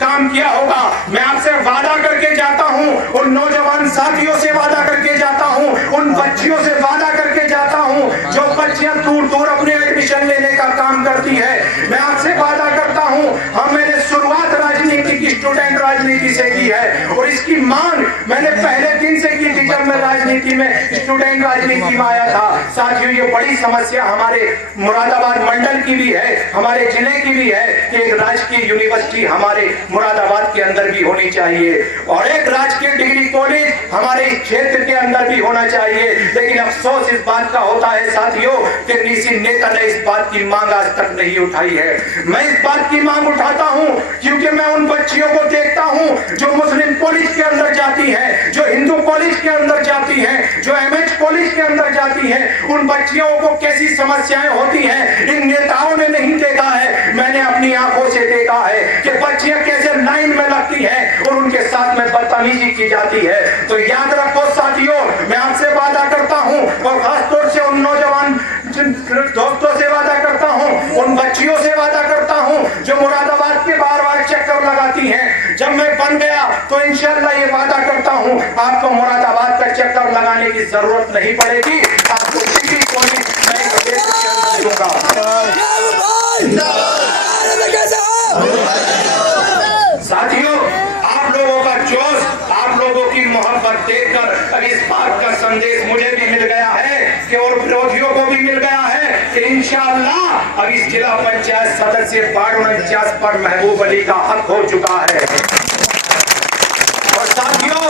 काम किया होगा। मैं आपसे वादा करके जाता हूं, उन नौजवान साथियों से वादा करके जाता हूं, उन बच्चियों से वादा करके जाता हूं जो बच्चियां दूर दूर अपने एडमिशन लेने का काम करती है। मैं आपसे वादा करता हूं, हम मैंने शुरुआत राजनीति की, स्टूडेंट राजनीति से की है और इसकी मांग मैंने पहले दिन से की थी जब मैं राजनीति में, स्टूडेंट राजनीति में आया था। साथियों, ये बड़ी समस्या हमारे मुरादाबाद मंडल की भी है, हमारे जिले की भी है कि एक राजकीय यूनिवर्सिटी हमारे मुरादाबाद के अंदर भी होनी चाहिए और एक राजकीय डिग्री कॉलेज हमारे इस क्षेत्र के अंदर भी होना चाहिए। लेकिन अफसोस इस बात का होता है साथियों कि किसी नेता ने इस बात की मांग आज तक नहीं उठाई है। मैं इस बात की मांग उठाता हूं क्योंकि मैं उन बच्चियों को देखता हूं जो मुस्लिम कॉलेज के अंदर जाती हैं, जो हिंदू कॉलेज के अंदर जाती हैं, जो एमएच कॉलेज के अंदर जाती हैं। उन बच्चियों को कैसी समस्याएं होती हैं इन नेताओं ने नहीं देखा है, मैंने अपनी आंखों से देखा है कि बच्चियां कैसे लाइन में लगती हैं और उनके साथ में बदतमीजी की जाती है। तो याद रखो साथियों, मैं आपसे वादा करता हूं और खासतौर से उन नौजवान दोस्तों से वादा करता हूं, उन बच्चियों से वादा करता हूं जो मुरादाबाद के बार बार चक्कर लगाती हैं। जब मैं बन गया तो इंशाल्लाह ये वादा करता हूं आपको मुरादाबाद का चक्कर लगाने की जरूरत नहीं पड़ेगी, आपको डिग्री कॉलेज दूंगा। साथियों, आप लोगों का जोश, आप लोगों की मोहब्बत देखकर अब इस बात का संदेश मुझे भी मिल गया है कि और विरोधियों को भी मिल गया है कि इंशाअल्लाह अब इस जिला पंचायत सदस्य 49 पर महबूब अली का हक हो चुका है। और साथियों,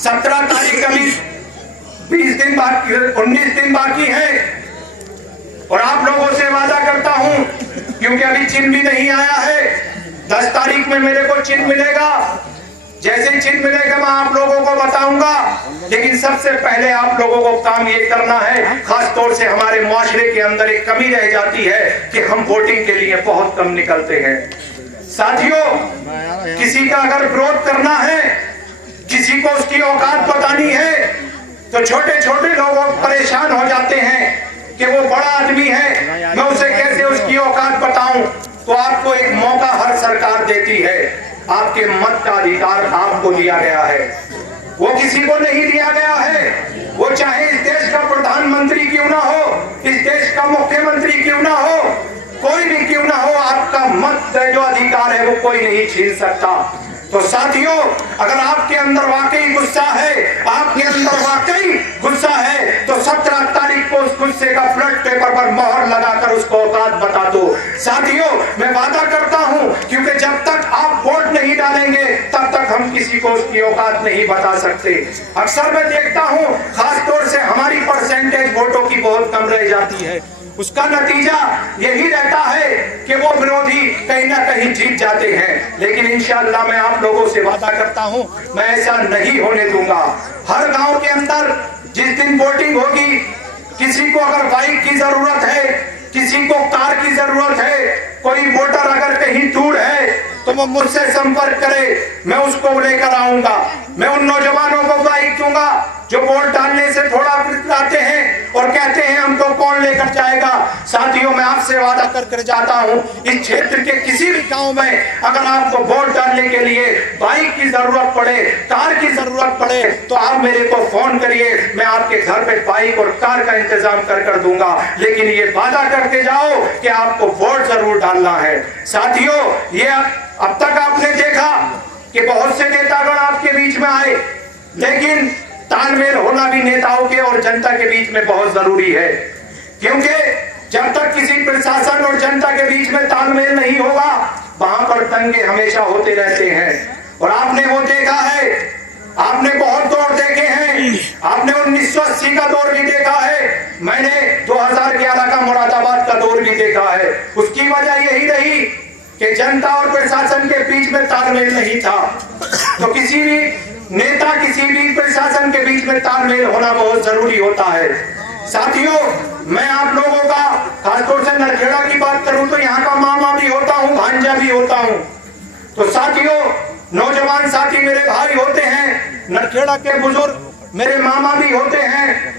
17 तारीख अभी 20 दिन बाकी, 19 दिन बाकी है और आप लोगों से वादा करता हूं क्योंकि अभी चिन्ह भी नहीं आया है, 10 तारीख में मेरे को चिन्ह मिलेगा। जैसे चिन्ह मिलेगा मैं आप लोगों को बताऊंगा, लेकिन सबसे पहले आप लोगों को काम ये करना है, खास तौर से हमारे मुआशरे के अंदर एक कमी रह जाती है कि हम वोटिंग के लिए बहुत कम निकलते हैं। साथियों, किसी का अगर विरोध करना है, किसी को उसकी औकात बतानी है, तो छोटे छोटे लोग परेशान हो जाते हैं कि वो बड़ा आदमी है, मैं उसे कैसे उसकी औकात बताऊं। तो आपको एक मौका हर सरकार देती है, आपके मत का अधिकार आपको दिया गया है, वो किसी को नहीं दिया गया है। वो चाहे इस देश का प्रधानमंत्री क्यों ना हो, इस देश का मुख्यमंत्री क्यों ना हो, कोई भी क्यों ना हो, आपका मत जो अधिकार है वो कोई नहीं छीन सकता। तो साथियों, अगर आपके अंदर वाकई गुस्सा है, आपके अंदर वाकई गुस्सा है, तो 17 तारीख को उस गुस्से का ब्लड पेपर पर मोहर लगाकर उसको औकात बता दो। साथियों, मैं वादा करता हूं क्योंकि जब तक आप वोट नहीं डालेंगे तब तक हम किसी को उसकी औकात नहीं बता सकते। अक्सर मैं देखता हूं, खास तौर से हमारी परसेंटेज वोटों की बहुत कम रह जाती है, उसका नतीजा यही रहता है कि वो विरोधी कहीं ना कहीं जीत जाते हैं। लेकिन इंशाअल्लाह मैं आप लोगों से वादा करता हूं, मैं ऐसा नहीं होने दूंगा। हर गांव के अंदर जिस दिन वोटिंग होगी, किसी को अगर बाइक की जरूरत है, किसी को कार की जरूरत है, कोई वोटर अगर कहीं दूर है तो वो मुझसे संपर्क करे, मैं उसको लेकर आऊंगा। मैं उन नौजवानों को बाइक दूंगा जो वोट डालने से थोड़ा आते हैं और कहते हैं हमको कौन लेकर जाएगा। साथियों, मैं आपसे वादा कर जाता हूं, इस क्षेत्र के किसी भी गांव में अगर आपको वोट डालने के लिए बाइक की जरूरत पड़े, कार की जरूरत पड़े, तो आप मेरे को फोन करिए, मैं आपके घर पे बाइक और कार का इंतजाम कर दूंगा। लेकिन ये वादा करके जाओ कि आपको वोट जरूर डालना है। साथियों, ये अब तक आपने देखा कि बहुत से नेतागण आपके बीच में आए, लेकिन तालमेल होना भी नेताओं के और जनता के बीच में बहुत जरूरी है, क्योंकि जब तक किसी प्रशासन और जनता के बीच में तालमेल नहीं होगा, वहां पर दंगे हमेशा होते रहते हैं। और आपने वो देखा है, आपने बहुत दौर देखे हैं, आपने 1980 का दौर भी देखा है, मैंने 2011 का मुरादाबाद का दौर भी देखा है। उसकी वजह यही रही कि जनता और प्रशासन के बीच में तालमेल नहीं था। तो किसी भी नेता, किसी भी प्रशासन के बीच में तालमेल होना बहुत जरूरी होता है। साथियों, मैं आप लोगों का खासतौर से नरखेड़ा की बात करूं तो यहाँ का मामा भी होता हूँ, भांजा भी होता हूँ। तो साथियों, नौजवान साथी मेरे भाई होते हैं, नरखेड़ा के बुजुर्ग मेरे मामा भी होते हैं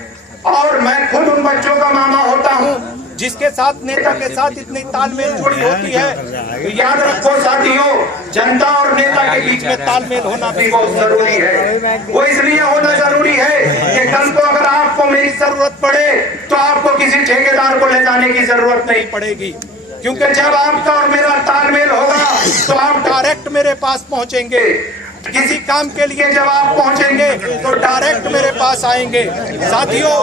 और मैं खुद उन बच्चों का मामा होता हूँ। जिसके साथ नेता के साथ इतनी तालमेल जोड़ी होती है, तो याद रखो साथियों, जनता और नेता के बीच में तालमेल होना भी बहुत जरूरी है। वो इसलिए होना जरूरी है कि कल को अगर आपको मेरी जरूरत पड़े तो आपको किसी ठेकेदार को ले जाने की जरूरत नहीं पड़ेगी, क्योंकि जब आपका और मेरा तालमेल होगा तो आप डायरेक्ट मेरे पास पहुंचेंगे। किसी काम के लिए जब आप पहुंचेंगे तो डायरेक्ट मेरे पास आएंगे। साथियों,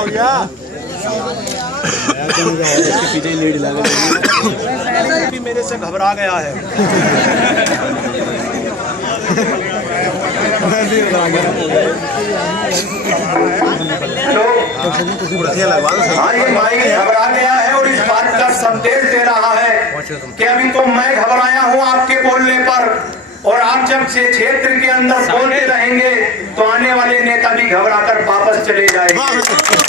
भी मेरे से घबरा गया है। हाँ, ये माइक घबरा गया है और इस बात का संदेश दे रहा है कि अभी तो मैं घबराया हूँ आपके बोलने पर, और आप जब से क्षेत्र के अंदर बोलते रहेंगे तो आने वाले नेता भी घबराकर वापस चले जाएंगे।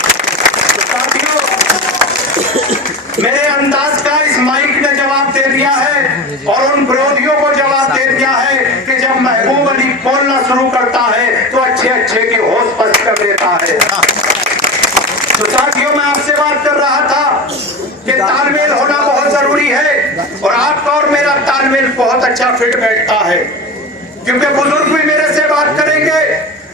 मेरे अंदाज का इस माइक ने जवाब दे दिया है और उन विरोधियों को जवाब दे दिया है कि जब महबूब अली बोलना शुरू करता है तो अच्छे अच्छे की होश पस्त कर देता है। तो साथियों, मैं आपसे बात कर रहा था कि तालमेल होना बहुत जरूरी है, और आपका और मेरा तालमेल बहुत अच्छा फिट बैठता है, क्योंकि बुजुर्ग भी मेरे से बात करेंगे,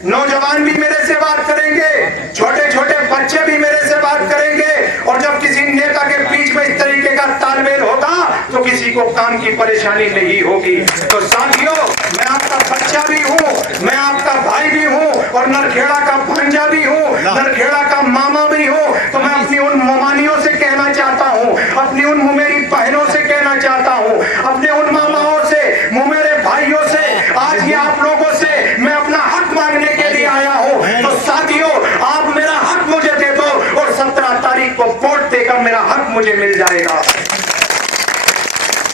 नौजवान भी मेरे से बात करेंगे, छोटे छोटे बच्चे भी मेरे से बात करेंगे, और जब किसी नेता के बीच में इस तरीके का तालमेल होगा तो किसी को काम की परेशानी नहीं होगी। तो साथियों, मैं आपका बच्चा भी हूँ, मैं आपका भाई भी हूँ, और नरखेड़ा का भांजा भी हूँ, नरखेड़ा का मामा भी हूँ। तो मैं अपनी उन मोमानियों से कहना चाहता हूँ, अपनी उन मुमेरी बहनों से कहना चाहता हूँ, अपने उन मामाओं से, मुमेरे भाइयों से, आज ये आप लोगों से मैं अपना हक मांगने के लिए आया हूँ। तो साथियों, आप मेरा हक मुझे दे दो और 17 तारीख को वोट देकर मेरा हक मुझे मिल जाएगा।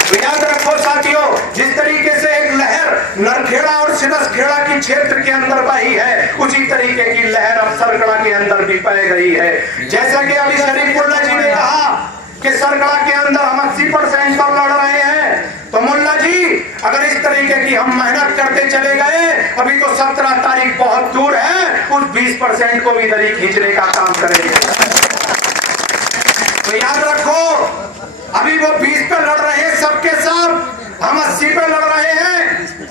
तो याद रखो साथियों, जिस तरीके से एक लहर नरखेड़ा और सिरसखेड़ा की क्षेत्र के अंदर बही है, उसी तरीके की लहर अब सरगड़ा के अंदर भी बह गई है। जैसा कि अभी शरीफुल्लाह जी ने कहा कि सरगड़ा के अंदर हम 80% पर लड़ रहे हैं, तो मुल्ला जी अगर इस तरीके की हम मेहनत करते चले गए, अभी तो 17 तारीख बहुत दूर है, उस 20% को भी दरी खींचने का काम करेंगे। तो याद रखो, अभी वो 20 पे लड़ रहे हैं सबके सब, हम 80 पे लड़ रहे हैं।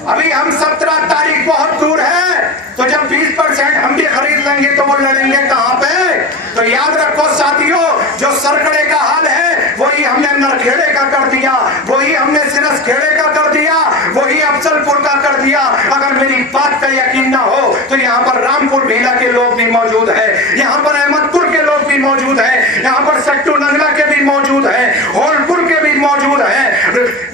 अभी हम 17 तारीख बहुत दूर है, तो जब 20% हम भी खरीद लेंगे तो वो लड़ेंगे कहां पे? तो याद रखो साथियों, जो सरकड़े का हाल है वही हमने नरखेड़े का कर दिया, वही हमने सिरसखेड़े का कर दिया, वही अफजलपुर का कर दिया। अगर मेरी बात का यकीन ना हो तो यहाँ पर रामपुर भीला के लोग भी मौजूद है, यहाँ पर अहमदपुर के लोग भी मौजूद है, यहाँ पर सट्टू नंगला के भी मौजूद है, होलपुर के भी मौजूद है,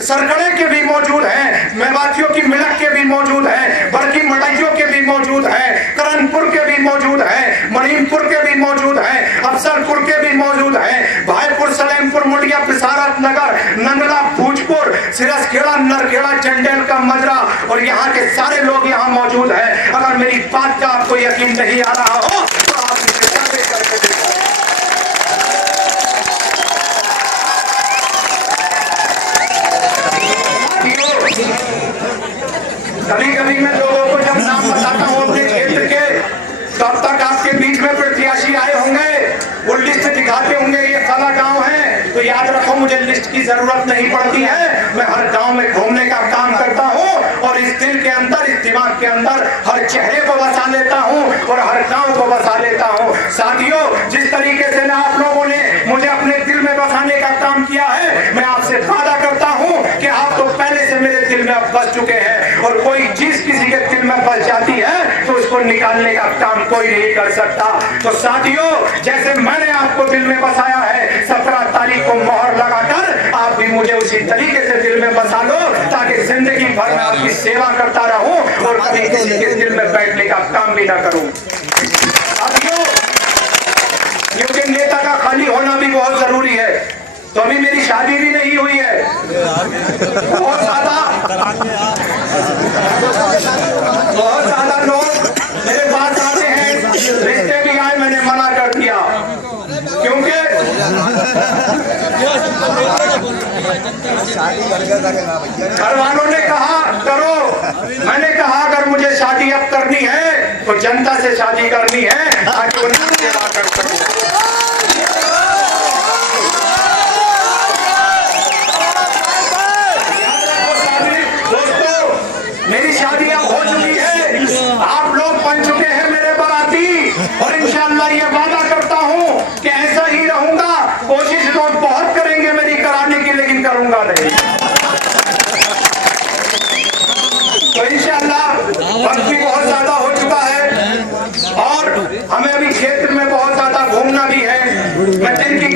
सरकड़े के भी मौजूद है, मेवातियों की मिलक के भी मौजूद है, बड़की मड़ैयों के भी मौजूद है, करनपुर के भी मौजूद है, मणिमपुर के भी मौजूद है, अफसरपुर के भी मौजूद है, भाईपुर, सलेमपुर, मुड़िया, पिसारत नगर, नंगला, भूजपुर, सिरसखेड़ा, नरखेड़ा, चंडेल का मजरा, और यहाँ के सारे लोग यहाँ मौजूद है। अगर मेरी बात का आपको यकीन नहीं आ रहा हो तो आप इसे करके देखो। कभी कभी मैं लोगों को जब नाम बताता हूँ अपने क्षेत्र के, तब तक आपके बीच में प्रत्याशी आए होंगे, वो लिस्ट दिखाते होंगे ये फला गांव है, तो याद रखो मुझे लिस्ट की जरूरत नहीं पड़ती है। मैं हर गांव में घूमने का काम करता हूँ और इस दिल के अंदर, इस दिमाग के अंदर हर चेहरे को बसा लेता हूँ और हर गांव को बसा लेता हूँ। साथियों, जिस तरीके से आप लोगों ने मुझे अपने दिल में बसाने का काम किया है, मैं आपसे वादा करता हूँ कि आप तो पहले से मेरे दिल में बस चुके हैं, और कोई चीज किसी के दिल में बस जाती है तो उसको निकालने का काम कोई नहीं कर सकता। तो साथियों, जैसे मैंने आपको दिल में बसाया है, 17 तारीख को मोहर लगाकर आप भी मुझे उसी तरीके से दिल में बसा लो, ताकि जिंदगी भर में आपकी सेवा करता रहूं और कभी किसी के दिल में बैठने का काम भी ना करूं। साथियों, क्योंकि नेता का खाली होना भी बहुत जरूरी है, तो अभी मेरी शादी भी नहीं हुई है, बहुत ज्यादा लोग मेरे पास आते हैं, रिश्ते भी आए, मैंने मना कर दिया, क्योंकि घर वालों ने कहा करो, मैंने कहा अगर मुझे शादी अब करनी है तो जनता से शादी करनी है, ताकि उनकी सेवा कर सकूं। मेरी शादियां हो चुकी है, आप लोग बन चुके हैं मेरे बाराती, और इंशाअल्लाह ये वादा करता हूं कि ऐसा ही रहूंगा। कोशिश लोग बहुत करेंगे मेरी कराने की, लेकिन करूंगा नहीं। तो इंशाअल्लाह वक्त भी बहुत ज्यादा हो चुका है और हमें अभी क्षेत्र में बहुत ज्यादा घूमना भी है। मैं दिन की